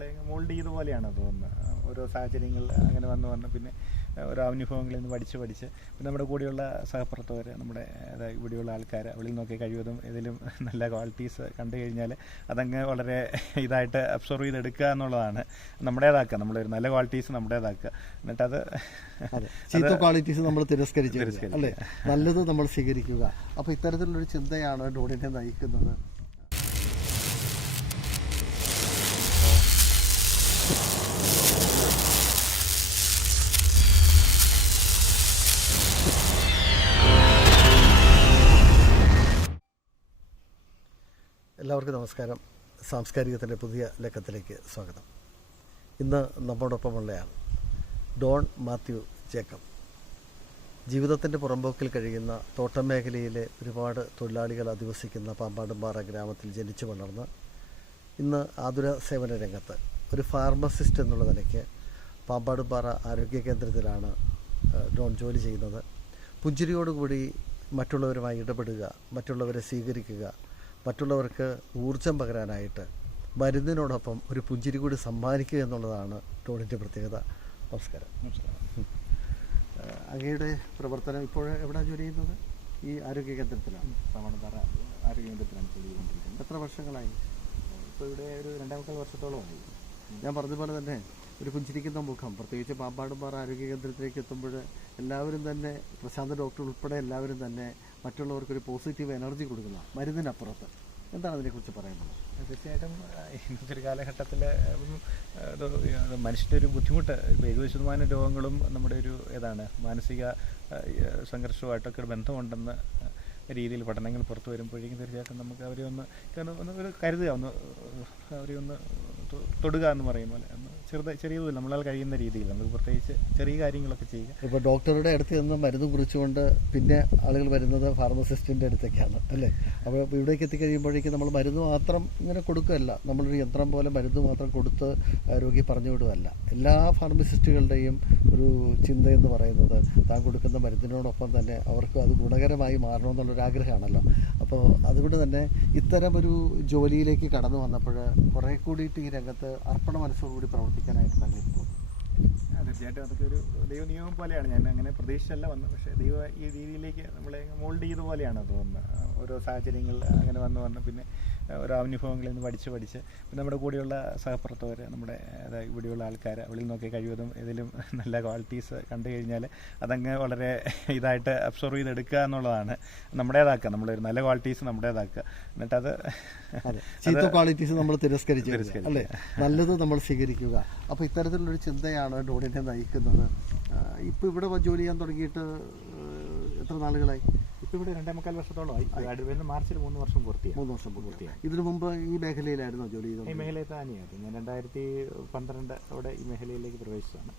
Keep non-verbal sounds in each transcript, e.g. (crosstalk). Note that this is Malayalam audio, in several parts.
നമ്മളെ മോൾഡ് ചെയ്ത പോലെയാണ് തോന്നുന്നത്. ഓരോ സാഹചര്യങ്ങൾ അങ്ങനെ വന്ന് വന്ന് പിന്നെ ഓരോ അനുഭവങ്ങളിൽ നിന്ന് പഠിച്ച് പഠിച്ച് പിന്നെ നമ്മുടെ കൂടെയുള്ള സഹപ്രവർത്തകർ നമ്മുടെ അതായത് ഇവിടെയുള്ള ആൾക്കാർ അവളിൽ നോക്കി കഴിവതും ഏതെങ്കിലും നല്ല ക്വാളിറ്റീസ് കണ്ടു കഴിഞ്ഞാൽ അതങ്ങ് വളരെ ഇതായിട്ട് അബ്സോർവ് ചെയ്തെടുക്കുക എന്നുള്ളതാണ് നമ്മുടേതാക്കുക. നമ്മളൊരു നല്ല ക്വാളിറ്റീസ് നമ്മുടേതാക്കുക. എന്നിട്ടത് അതെ ചീത്ത ക്വാളിറ്റീസ് നമ്മൾ തിരസ്കരിച്ചു. അല്ലേ? നല്ലത് നമ്മൾ സ്വീകരിക്കുക. അപ്പോൾ ഇത്തരത്തിലുള്ളൊരു ചിന്തയാണ് ഡോണിനെ നയിക്കുന്നത്. എല്ലാവർക്കും നമസ്കാരം. സാംസ്കാരികത്തിന്റെ പുതിയ ലക്കത്തിലേക്ക് സ്വാഗതം. ഇന്ന് നമ്മോടൊപ്പമുള്ളയാൾ ഡോൺ മാത്യു ജേക്കബ്. ജീവിതത്തിന്റെ പുറമ്പോക്കിൽ കഴിയുന്ന തോട്ടം മേഖലയിലെ ഒരുപാട് തൊഴിലാളികൾ അധിവസിക്കുന്ന പാമ്പാടുംപാറ ഗ്രാമത്തിൽ ജനിച്ചു വളർന്ന് ഇന്ന് ആതുര സേവന രംഗത്ത് ഒരു ഫാർമസിസ്റ്റ് എന്നുള്ള നിലയ്ക്ക് പാമ്പാടുംപാറ ആരോഗ്യ കേന്ദ്രത്തിലാണ് ഡോൺ ജോലി ചെയ്യുന്നത്. പുഞ്ചിരിയോടുകൂടി മറ്റുള്ളവരുമായി ഇടപെടുക മറ്റുള്ളവരെ സ്വീകരിക്കുക മറ്റുള്ളവർക്ക് ഊർജം പകരാനായിട്ട് മരുന്നിനോടൊപ്പം ഒരു പുഞ്ചിരി കൂടി സമ്മാനിക്കുക എന്നുള്ളതാണ് ടോണിന്റെ പ്രത്യേകത. നമസ്കാരം. നമസ്കാരം. അങ്ങയുടെ പ്രവർത്തനം ഇപ്പോൾ എവിടെ ജോലി ചെയ്യുന്നത്? ഈ ആരോഗ്യ കേന്ദ്രത്തിലാണ്. ആരോഗ്യ കേന്ദ്രത്തിലാണ് ജോലി ചെയ്തുകൊണ്ടിരിക്കുന്നത്. എത്ര വർഷങ്ങളായി? ഇപ്പോൾ ഇവിടെ ഒരു രണ്ടേമുക്കാൽ വർഷത്തോളമായി. ഞാൻ പറഞ്ഞതുപോലെ പോലെ തന്നെ ഒരു പുഞ്ചിരിക്കുന്ന മുഖം പ്രത്യേകിച്ച് പാമ്പാടുംപാറ ആരോഗ്യ കേന്ദ്രത്തിലേക്ക് എത്തുമ്പോൾ എല്ലാവരും തന്നെ പ്രശാന്ത ഡോക്ടർ ഉൾപ്പെടെ എല്ലാവരും തന്നെ മറ്റുള്ളവർക്ക് ഒരു പോസിറ്റീവ് എനർജി കൊടുക്കുന്ന മരുന്നിനപ്പുറത്ത്. എന്താണ് അതിനെക്കുറിച്ച് പറയുന്നത് തീർച്ചയായിട്ടും ഇന്നത്തെ ഒരു കാലഘട്ടത്തിൽ മനുഷ്യന്റെ ഒരു ബുദ്ധിമുട്ട് ഇപ്പോൾ എഴുപത് ശതമാനം രോഗങ്ങളും നമ്മുടെ ഒരു ഏതാണ് മാനസിക സംഘർഷമായിട്ടൊക്കെ ഒരു ബന്ധമുണ്ടെന്ന് രീതിയിൽ പഠനങ്ങൾ പുറത്തു വരുമ്പോഴേക്കും തീർച്ചയായിട്ടും നമുക്ക് അവരെ ഒന്ന് ഒന്ന് ഒന്ന് ഒരു കരുതുക ഒന്ന് അവരെ ഒന്ന് തൊടുക എന്ന് പറയും പോലെ. ചെറുതായി ചെറുത് ചെറിയതില്ല നമ്മളാൽ കഴിയുന്ന രീതിയിൽ നമുക്ക് പ്രത്യേകിച്ച് ചെറിയ കാര്യങ്ങളൊക്കെ ചെയ്യുക. ഇപ്പോൾ ഡോക്ടറുടെ അടുത്ത് നിന്ന് മരുന്ന് കുറിച്ചുകൊണ്ട് പിന്നെ ആളുകൾ വരുന്നത് ഫാർമസിസ്റ്റിന്റെ അടുത്തേക്കാണ് അല്ലേ? അപ്പോൾ ഇവിടേക്ക് എത്തിക്കഴിയുമ്പോഴേക്കും നമ്മൾ മരുന്ന് മാത്രം ഇങ്ങനെ കൊടുക്കുകയല്ല. നമ്മളൊരു യന്ത്രം പോലെ മരുന്ന് മാത്രം കൊടുത്ത് രോഗി പറഞ്ഞു വിടുകയല്ല. എല്ലാ ഫാർമസിസ്റ്റുകളുടെയും ഒരു ചിന്ത എന്ന് പറയുന്നത് താൻ കൊടുക്കുന്ന മരുന്നിനോടൊപ്പം തന്നെ അവർക്ക് അത് ഗുണകരമായി മാറണമെന്നുള്ളൊരു ആഗ്രഹമാണല്ലോ. അപ്പോൾ അതുകൊണ്ട് തന്നെ ഇത്തരം ഒരു ജോലിയിലേക്ക് കടന്നു വന്നപ്പോൾ കുറേ കൂടിയിട്ട് ഈ രംഗത്ത് അർപ്പണ മനസ്സോടുകൂടി പ്രവർത്തിക്കാനായിട്ട് തീർച്ചയായിട്ടും അതൊക്കെ ഒരു ദൈവ നിയമം പോലെയാണ്. ഞാൻ അങ്ങനെ പ്രതീക്ഷിച്ചല്ല വന്നത് പക്ഷേ ദൈവ ഈ രീതിയിലേക്ക് നമ്മളെ മോൾഡ് ചെയ്ത പോലെയാണ് തോന്നുന്നത് ഓരോ സാഹചര്യങ്ങൾ അങ്ങനെ വന്ന് വന്ന്. പിന്നെ ഓരോ അനുഭവങ്ങളിൽ നിന്ന് പഠിച്ച് പഠിച്ച് പിന്നെ നമ്മുടെ കൂടെയുള്ള സഹപ്രവർത്തകർ നമ്മുടെ അതായത് ഇവിടെയുള്ള ആൾക്കാർ അവളിൽ നോക്കി കഴിവതും ഇതിലും നല്ല ക്വാളിറ്റീസ് കണ്ടു കഴിഞ്ഞാൽ അതങ്ങ് വളരെ ഇതായിട്ട് അബ്സോർവ് ചെയ്തെടുക്കുക എന്നുള്ളതാണ് നമ്മുടേതാക്കുക. നമ്മളൊരു നല്ല ക്വാളിറ്റീസ് നമ്മുടേതാക്കുക. എന്നിട്ടത് അതെ. ചീത്ത ക്വാളിറ്റീസ് നമ്മൾ തിരസ്കരിച്ചു. അല്ലേ? നല്ലത് നമ്മൾ സ്വീകരിക്കുക. അപ്പോൾ ഇത്തരത്തിലുള്ളൊരു ചിന്തയാണ് ഡോണിനെ നയിക്കുന്നത്. ഇപ്പോൾ ഇവിടെ ജോലി ചെയ്യാൻ തുടങ്ങിയിട്ട് എത്ര നാളുകളായി? ഇപ്പോൾ ഇവിടെ രണ്ടേ മുക്കാൽ വർഷത്തോളമായി വരുന്ന മാർച്ചിൽ മൂന്ന് വർഷം പൂർത്തിയായി. മൂന്ന് വർഷം പൂർത്തിയായി. ഇതിനു മുമ്പ് ഈ മേഖലയിലായിരുന്നു ജോലി ചെയ്തത് ഈ മേഖലയിൽ തന്നെയായിരുന്നു ഞാൻ രണ്ടായിരത്തി പന്ത്രണ്ട് അവിടെ ഈ മേഖലയിലേക്ക് പ്രവേശിച്ചതാണ്.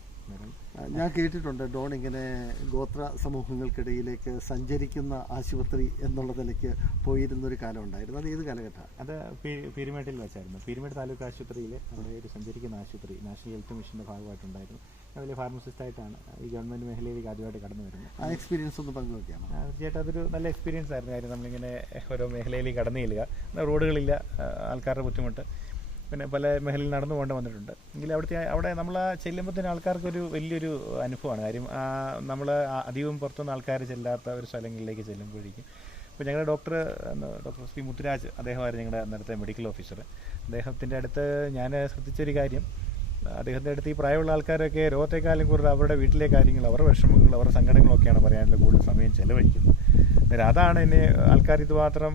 ഞാൻ കേട്ടിട്ടുണ്ട് ഡോൺ ഇങ്ങനെ ഗോത്ര സമൂഹങ്ങൾക്കിടയിലേക്ക് സഞ്ചരിക്കുന്ന ആശുപത്രി എന്നുള്ള നിലയ്ക്ക് പോയിരുന്നൊരു കാലം ഉണ്ടായിരുന്നു. അത് ഏത് കാലഘട്ടമാണ് അത് പീരുമേട്ടിൽ വെച്ചായിരുന്നു. പീരുമേട് താലൂക്ക് ആശുപത്രിയിൽ അവിടെ ഒരു സഞ്ചരിക്കുന്ന ആശുപത്രി നാഷണൽ ഹെൽത്ത് മിഷന്റെ ഭാഗമായിട്ടുണ്ടായിരുന്നു. ഞാൻ വലിയ ഫാർമസിസ്റ്റായിട്ടാണ് ഈ ഗവൺമെന്റ് മേഖലയിലേക്ക് ആദ്യമായിട്ട് കടന്നു വരുന്നത്. ആ എക്സ്പീരിയൻസ് ഒന്ന് പങ്കുവയ്ക്കാം തീർച്ചയായിട്ടും അതൊരു നല്ല എക്സ്പീരിയൻസ് ആയിരുന്നു. കാര്യം നമ്മളിങ്ങനെ ഓരോ മേഖലയിലേക്ക് കടന്നു ചെല്ലുക റോഡുകളില്ല ആൾക്കാരുടെ ബുദ്ധിമുട്ട്. പിന്നെ പല മേഖലയിൽ നടന്നു പോകേണ്ട വന്നിട്ടുണ്ട്. എങ്കിൽ അവിടുത്തെ അവിടെ നമ്മൾ ചെല്ലുമ്പോൾ ചെല്ലുമ്പോഴത്തേന് ആൾക്കാർക്കൊരു വലിയൊരു അനുഭവമാണ്. കാര്യം നമ്മൾ അധികവും പുറത്തുനിന്ന് ആൾക്കാർ ചെല്ലാത്ത ഒരു സ്ഥലങ്ങളിലേക്ക് ചെല്ലുമ്പോഴേക്കും ഇപ്പോൾ ഞങ്ങളുടെ ഡോക്ടർ ഡോക്ടർ ശ്രീ മുത്തുരാജ് അദ്ദേഹമായിരുന്നു ഞങ്ങളുടെ നേരത്തെ മെഡിക്കൽ ഓഫീസർ. അദ്ദേഹത്തിന്റെ അടുത്ത് ഞാൻ ശ്രദ്ധിച്ചൊരു കാര്യം. അദ്ദേഹത്തിന്റെ അടുത്ത് ഈ പ്രായമുള്ള ആൾക്കാരൊക്കെ രോഗത്തെക്കാലം കൂടുതൽ അവരുടെ വീട്ടിലെ കാര്യങ്ങൾ അവരുടെ വിഷമങ്ങൾ അവരുടെ സങ്കടങ്ങളൊക്കെയാണ് പറയാനുള്ള കൂടുതൽ സമയം ചെലവഴിക്കുന്നത്. അന്നേരം അതാണ് എന്നെ ആൾക്കാർ ഇതുമാത്രം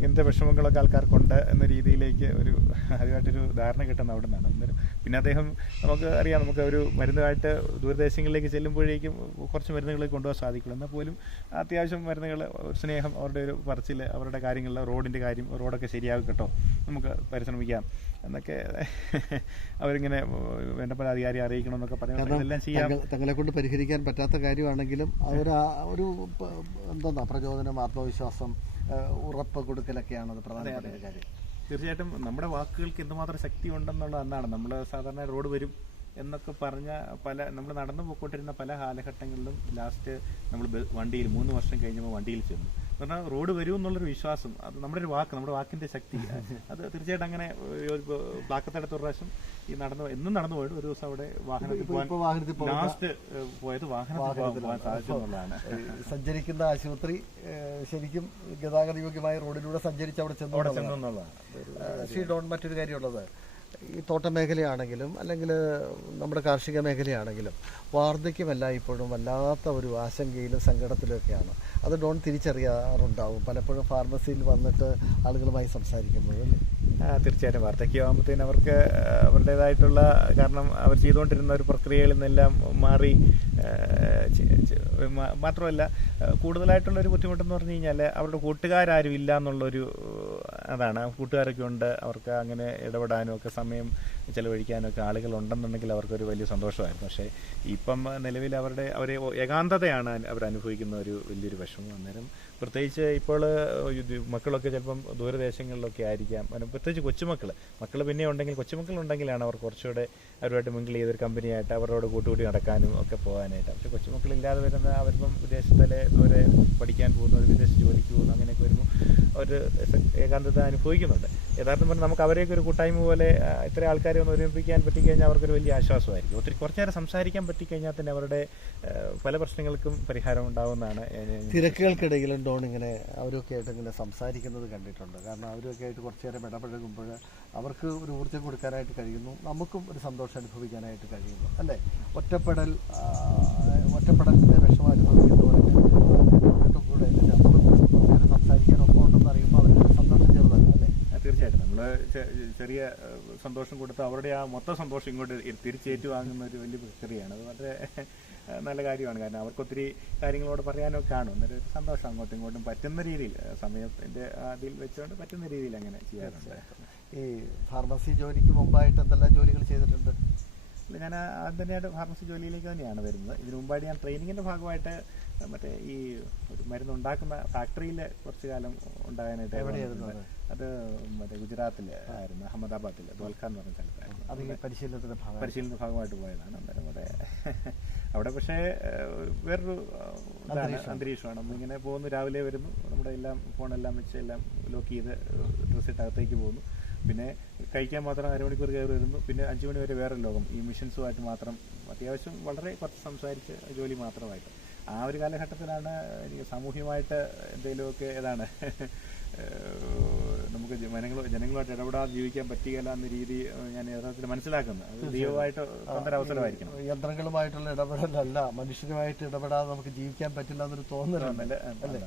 ഇങ്ങനത്തെ വിഷമങ്ങളൊക്കെ ആൾക്കാർക്കുണ്ട് എന്ന രീതിയിലേക്ക് ഒരു ആദ്യമായിട്ടൊരു ധാരണ കിട്ടുന്ന അവിടെ നിന്നാണ് അന്നേരം പിന്നെ അദ്ദേഹം നമുക്ക് അറിയാം നമുക്ക് ഒരു മരുന്നുമായിട്ട് ദൂരദേശങ്ങളിലേക്ക് ചെല്ലുമ്പോഴേക്കും കുറച്ച് മരുന്നുകൾ കൊണ്ടുപോകാൻ സാധിക്കുള്ളൂ. എന്നാൽ പോലും അത്യാവശ്യം മരുന്നുകൾ സ്നേഹം അവരുടെ ഒരു പറച്ചിൽ അവരുടെ കാര്യങ്ങളിൽ റോഡിന്റെ കാര്യം റോഡൊക്കെ ശരിയാകും കേട്ടോ. നമുക്ക് പരിശ്രമിക്കാം എന്നൊക്കെ അവരിങ്ങനെ വേണ്ട പോലെ അധികാരി അറിയിക്കണം എന്നൊക്കെ പറഞ്ഞു ഇതെല്ലാം ചെയ്യാം. തങ്ങളെ കൊണ്ട് പരിഹരിക്കാൻ പറ്റാത്ത കാര്യമാണെങ്കിലും അവർ ഒരു എന്താ പ്രചോദനം ആത്മവിശ്വാസം ഉറപ്പ് കൊടുക്കലൊക്കെയാണ് അത് പ്രധാനപ്പെട്ട ഒരു കാര്യം. തീർച്ചയായിട്ടും നമ്മുടെ വാക്കുകൾക്ക് എന്തുമാത്രം ശക്തി ഉണ്ടെന്നുള്ള അന്നാണ്. നമ്മൾ സാധാരണ റോഡ് വരും എന്നൊക്കെ പറഞ്ഞ പല നമ്മൾ നടന്നു പോയിക്കൊണ്ടിരുന്ന പല കാലഘട്ടങ്ങളിലും ലാസ്റ്റ് നമ്മൾ വണ്ടിയിൽ മൂന്ന് വർഷം കഴിഞ്ഞപ്പോൾ വണ്ടിയിൽ ചെന്നു. കാരണം റോഡ് വരും എന്നുള്ളൊരു വിശ്വാസം. അത് നമ്മുടെ ഒരു വാക്ക് നമ്മുടെ വാക്കിന്റെ ശക്തി. അത് തീർച്ചയായിട്ടും അങ്ങനെ പ്ലാക്കത്തടുത്ത ഒരു പ്രാവശ്യം ഈ നടന്നു എന്നും നടന്നു പോയിട്ട് ഒരു ദിവസം അവിടെ വാഹനത്തിൽ പോകാൻ ലാസ്റ്റ് പോയത് വാഹനത്തിൽ പോകാൻ- സഞ്ചരിക്കുന്ന ആശുപത്രി ശരിക്കും ഗതാഗത യോഗ്യമായ റോഡിലൂടെ സഞ്ചരിച്ച് അവിടെ ചെന്നു അവിടെ. ചെന്നു എന്നുള്ളതാണ്. ശ്രീ ഡോൺ മറ്റൊരു കാര്യമുള്ളത്. ഈ തോട്ട മേഖലയാണെങ്കിലും അല്ലെങ്കിൽ നമ്മുടെ കാർഷിക മേഖലയാണെങ്കിലും വാർദ്ധക്യമല്ല ഇപ്പോഴും വല്ലാത്ത ഒരു ആശങ്കയിലും സങ്കടത്തിലൊക്കെയാണ് അത് ഡോൺ തിരിച്ചറിയാറുണ്ടാവും. പലപ്പോഴും ഫാർമസിയിൽ വന്നിട്ട് ആളുകളുമായി സംസാരിക്കുമ്പോൾ തീർച്ചയായിട്ടും. വാർദ്ധക്യമാകുമ്പോഴത്തേന് അവർക്ക് അവരുടേതായിട്ടുള്ള കാരണം അവർ ചെയ്തുകൊണ്ടിരുന്ന ഒരു പ്രക്രിയകളിൽ നിന്നെല്ലാം മാറി മാത്രമല്ല കൂടുതലായിട്ടുള്ള ഒരു ബുദ്ധിമുട്ടെന്ന് പറഞ്ഞു കഴിഞ്ഞാൽ അവരുടെ കൂട്ടുകാരും ഇല്ല എന്നുള്ളൊരു അതാണ്. കൂട്ടുകാരൊക്കെ ഉണ്ട്. അവർക്ക് അങ്ങനെ ഇടപെടാനും ഒക്കെ സമയം ചെലവഴിക്കാനും ഒക്കെ ആളുകൾ ഉണ്ടെന്നുണ്ടെങ്കിൽ അവർക്കൊരു വലിയ സന്തോഷമായിരുന്നു. പക്ഷേ ഇപ്പം നിലവിൽ അവരുടെ അവരെ ഏകാന്തതയാണ് അവർ അനുഭവിക്കുന്ന ഒരു വലിയൊരു വിഷമം. അന്നേരം പ്രത്യേകിച്ച് ഇപ്പോൾ മക്കളൊക്കെ ചിലപ്പം ദൂരദേശങ്ങളിലൊക്കെ ആയിരിക്കാം. പ്രത്യേകിച്ച് കൊച്ചുമക്കൾ മക്കൾ പിന്നെ ഉണ്ടെങ്കിൽ കൊച്ചുമക്കൾ ഉണ്ടെങ്കിലാണ് അവർ കുറച്ചുകൂടെ അവരുമായിട്ട് മിങ്കിൾ ചെയ്തൊരു കമ്പനിയായിട്ട് അവരോട് കൂട്ടുകൂടി നടക്കാനും ഒക്കെ പോകാനായിട്ട്. പക്ഷേ കൊച്ചുമക്കളില്ലാതെ വരുന്ന അവരിപ്പം വിദേശത്തിലെ ദൂരെ പഠിക്കാൻ പോകുന്നു ഒരു വിദേശ ജോലിക്ക് പോകുന്നു അങ്ങനെയൊക്കെ വരുമ്പോൾ അവർ ഏകാന്തത അനുഭവിക്കുന്നുണ്ട്. യഥാർത്ഥം പറഞ്ഞാൽ നമുക്ക് അവരെയൊക്കെ ഒരു കൂട്ടായ്മ പോലെ ഇത്ര ഇത്ര ഒന്ന് ഒരുമിപ്പിക്കാൻ പറ്റിക്കഴിഞ്ഞാൽ അവർക്കൊരു വലിയ ആശ്വാസമായിരിക്കും. ഒത്തിരി കുറച്ചു നേരം സംസാരിക്കാൻ പറ്റിക്കഴിഞ്ഞാൽ തന്നെ അവരുടെ പല പ്രശ്നങ്ങൾക്കും പരിഹാരം ഉണ്ടാവുമെന്നാണ് ഞാൻ- തിരക്കുകൾക്കിടയിലും ഡോൺ ഇങ്ങനെ അവരൊക്കെ ആയിട്ട് ഇങ്ങനെ സംസാരിക്കുന്നത് കണ്ടിട്ടുണ്ട്. കാരണം അവരൊക്കെ ആയിട്ട് കുറച്ചു നേരം ഇടപഴകുമ്പോൾ അവർക്ക് ഒരു ഊർജം കൊടുക്കാനായിട്ട് കഴിയുന്നു. നമുക്കും ഒരു സന്തോഷം അനുഭവിക്കാനായിട്ട് കഴിയുന്നു. അല്ലേ? ഒറ്റപ്പെടൽ ഒറ്റപ്പെടലിന്റെ ഒറ്റപ്പെടലിന്റെ വിഷമം അനുഭവിക്കുന്നവർക്ക് കൂട്ടും കൂടെ നമ്മളും കുറച്ചു നേരം സംസാരിക്കാൻ ഒപ്പം ഉണ്ടെന്ന് അറിയുമ്പോൾ അവർക്ക് സന്തോഷം ചെറുതല്ല അല്ലേ ആ, തീർച്ചയായിട്ടും നമ്മൾ ചെറിയ സന്തോഷം കൊടുത്ത് അവരുടെ ആ മൊത്തം സന്തോഷം ഇങ്ങോട്ട് തിരിച്ചേറ്റു വാങ്ങുന്ന ഒരു വലിയ പ്രക്രിയയാണ്. അത് വളരെ നല്ല കാര്യമാണ്. കാരണം അവർക്ക് ഒത്തിരി കാര്യങ്ങളോട് പറയാനൊക്കെ കാണും. എന്നൊരു സന്തോഷം അങ്ങോട്ടും ഇങ്ങോട്ടും പറ്റുന്ന രീതിയിൽ സമയത്തിന്റെ അതിൽ വെച്ചുകൊണ്ട് പറ്റുന്ന രീതിയിൽ അങ്ങനെ ചെയ്യാറുണ്ട്. ഈ ഫാർമസി ജോലിക്ക് മുമ്പായിട്ട് എന്തെല്ലാം ജോലികൾ ചെയ്തിട്ടുണ്ട്? ഞാൻ ആദ്യം തന്നെയായിട്ട് ഫാർമസി ജോലിയിലേക്ക് തന്നെയാണ് വരുന്നത്. ഇതിനു മുമ്പായിട്ട് ഞാൻ ട്രെയിനിങ്ങിന്റെ ഭാഗമായിട്ട് മറ്റേ ഈ ഒരു മരുന്ന് ഉണ്ടാക്കുന്ന ഫാക്ടറിയിൽ കുറച്ച് കാലം ഉണ്ടാകാനായിട്ട് എവിടെയായിരുന്നു. അത്? മറ്റേ ഗുജറാത്തിൽ ആയിരുന്നു അഹമ്മദാബാദിൽ ദോൽഖാൻ എന്ന് പറഞ്ഞ സ്ഥലത്തായിരുന്നു. അത് പരിശീലനത്തിന്റെ ഭാഗം പരിശീലന ഭാഗമായിട്ട് പോയതാണ്. അന്നേരം അവിടെ (laughs) അവിടെ പക്ഷേ വേറൊരു അന്തരീക്ഷമാണ്. നമ്മളിങ്ങനെ പോകുന്നു രാവിലെ വരുന്നു നമ്മുടെ എല്ലാം ഫോണെല്ലാം വെച്ച് എല്ലാം ലോക്ക് ചെയ്ത് ഡ്രസ്സ് ഇട്ട് അകത്തേക്ക് പോകുന്നു. പിന്നെ കഴിക്കാൻ മാത്രം അരമണിക്കൂർ കയറി വരുന്നു. പിന്നെ അഞ്ചു മണി വരെ വേറെ ലോകം. ഈ മിഷൻസുമായിട്ട് മാത്രം അത്യാവശ്യം വളരെ കുറച്ച് സംസാരിച്ച് ജോലി മാത്രമായിട്ട്. ആ ഒരു കാലഘട്ടത്തിലാണ് എനിക്ക് സാമൂഹ്യമായിട്ട് എന്തെങ്കിലുമൊക്കെ ഏതാണ് നമുക്ക് ജനങ്ങൾ ജനങ്ങളുമായിട്ട് ഇടപെടാതെ ജീവിക്കാൻ പറ്റുകയില്ല എന്ന രീതി ഞാൻ യഥാർത്ഥത്തിൽ മനസ്സിലാക്കുന്നത് അത് ദൈവമായിട്ട് അവസരമായിരിക്കണം. യന്ത്രങ്ങളുമായിട്ടുള്ള ഇടപെടലല്ല. മനുഷ്യരുമായിട്ട് ഇടപെടാതെ നമുക്ക് ജീവിക്കാൻ പറ്റില്ല എന്നൊരു തോന്നലുണ്ട്. അല്ലേ?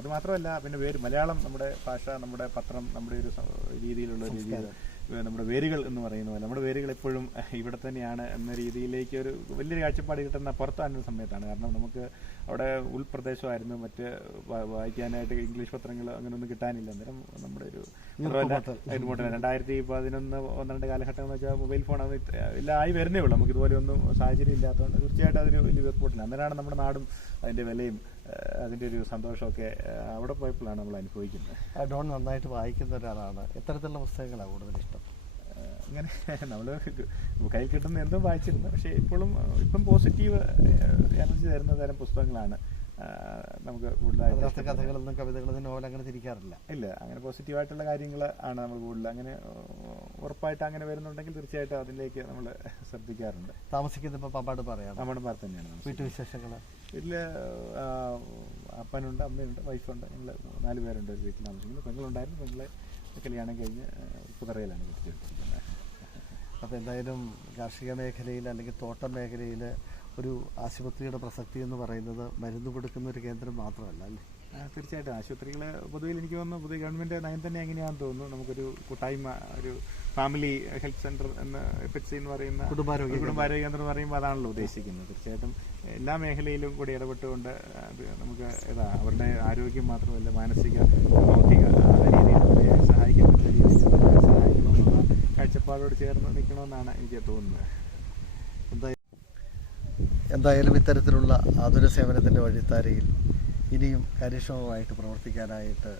അത് മാത്രമല്ല പിന്നെ വേര് മലയാളം നമ്മുടെ ഭാഷ നമ്മുടെ പത്രം നമ്മുടെ ഒരു രീതിയിലുള്ള രീതിയിൽ നമ്മുടെ വേരുകൾ എന്ന് പറയുന്ന പോലെ നമ്മുടെ വേരുകൾ എപ്പോഴും ഇവിടെ തന്നെയാണ് എന്ന രീതിയിലേക്ക് ഒരു വലിയൊരു കാഴ്ചപ്പാട് കിട്ടുന്ന പുറത്താകുന്ന സമയത്താണ്. കാരണം നമുക്ക് അവിടെ ഉൾപ്രദേശമായിരുന്നു മറ്റ് വായിക്കാനായിട്ട് ഇംഗ്ലീഷ് പത്രങ്ങൾ അങ്ങനെയൊന്നും കിട്ടാനില്ല. അന്നേരം നമ്മുടെ ഒരു രണ്ടായിരത്തി പതിനൊന്ന് പന്ത്രണ്ട് കാലഘട്ടം എന്ന് വെച്ചാൽ മൊബൈൽ ഫോൺ അത് ഇല്ലായി വരുന്നേ ഉള്ളൂ. നമുക്ക് ഇതുപോലെ ഒന്നും സാഹചര്യം ഇല്ലാത്തതുകൊണ്ട് തീർച്ചയായിട്ടും അതൊരു വലിയ വെപ്പോട്ടില്ല അന്നേരമാണ് നമ്മുടെ നാടും അതിന്റെ വിലയും അതിന്റെ ഒരു സന്തോഷമൊക്കെ അവിടെ പോയപ്പോഴാണ് നമ്മൾ അനുഭവിക്കുന്നത്. ഡോൺ നന്നായിട്ട് വായിക്കുന്ന ഒരാളാണ്. എത്തരത്തിലുള്ള പുസ്തകങ്ങളാണ് കൂടുതൽ ഇഷ്ടം? അങ്ങനെ നമ്മൾ കയ്യിൽ കിട്ടുന്ന എന്തും വായിച്ചിരുന്നു. പക്ഷേ ഇപ്പോഴും ഇപ്പം പോസിറ്റീവ് എനർജി തരുന്ന തരം പുസ്തകങ്ങളാണ്. നമുക്ക് കൂടുതലായിട്ട്. കഥകളൊന്നും കവിതകളൊന്നും നോവൽ അങ്ങനെ തിരിക്കാറില്ല. ഇല്ല അങ്ങനെ പോസിറ്റീവായിട്ടുള്ള കാര്യങ്ങൾ ആണ് നമ്മൾ കൂടുതൽ. അങ്ങനെ ഉറപ്പായിട്ട് അങ്ങനെ വരുന്നുണ്ടെങ്കിൽ തീർച്ചയായിട്ടും അതിലേക്ക് നമ്മൾ ശ്രദ്ധിക്കാറുണ്ട്. താമസിക്കുന്ന ഇപ്പോൾ പമ്പാട് പറയാം നമ്മുടെ ഭാഗത്ത് തന്നെയാണ് വീട്ടു വീട്ടുവിശേഷങ്ങൾ വീട്ടിൽ അപ്പനുണ്ട് അമ്മയുണ്ട് വൈഫുണ്ട്. ഞങ്ങൾ നാല് പേരുണ്ട് ഒരു വീട്ടിൽ താമസിക്കുന്നത് പെങ്ങളുണ്ടായിരുന്നു. പെങ്ങളെ കല്യാണം കഴിഞ്ഞ് പുതറയിലാണ് കുതറയിലാണ് കെട്ടിച്ചെടുത്തിരിക്കുന്നത്. അപ്പോൾ എന്തായാലും കാർഷിക മേഖലയിൽ അല്ലെങ്കിൽ തോട്ടം മേഖലയിൽ ഒരു ആശുപത്രിയുടെ പ്രസക്തി എന്ന് പറയുന്നത് മരുന്ന് കൊടുക്കുന്ന ഒരു കേന്ദ്രം മാത്രമല്ല അല്ലേ? തീർച്ചയായിട്ടും. ആശുപത്രികൾ പൊതുവിൽ എനിക്ക് തോന്നുന്നു പുതിയ ഗവൺമെന്റ് നയം തന്നെ എങ്ങനെയാണെന്ന് തോന്നുന്നു. നമുക്കൊരു കൂട്ടായ്മ ഒരു ഫാമിലി ഹെൽത്ത് സെന്റർ എന്ന് എഫ് എന്ന് പറയുന്ന കുടുംബാരോഗ്യ കുടുംബാരോഗ്യ കേന്ദ്രം എന്ന് പറയുമ്പോൾ അതാണല്ലോ ഉദ്ദേശിക്കുന്നത്. തീർച്ചയായിട്ടും എല്ലാ മേഖലയിലും കൂടി ഇടപെട്ടുകൊണ്ട് അത് നമുക്ക് ഏതാ അവരുടെ ആരോഗ്യം മാത്രമല്ല മാനസിക ഭൗതിക രീതിയിൽ സഹായിക്കാൻ പറ്റുന്ന രീതിയിൽ സഹായിക്കണമെന്നുള്ള കാഴ്ചപ്പാടോട് ചേർന്ന് നിൽക്കണമെന്നാണ് എനിക്ക് തോന്നുന്നത്. എന്തായാലും എന്തായാലും ഇത്തരത്തിലുള്ള ആതുര സേവനത്തിന്റെ വഴിത്താരയിൽ ഇനിയും കാര്യക്ഷമമായിട്ട് പ്രവർത്തിക്കാനായിട്ട്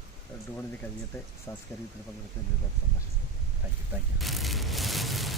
ഡോണിന് കഴിയട്ടെ. സാംസ്കാരികത്തിൽ പങ്കെടുത്തതിന് ഒരുപാട് സന്തോഷം താങ്ക് യു താങ്ക് യു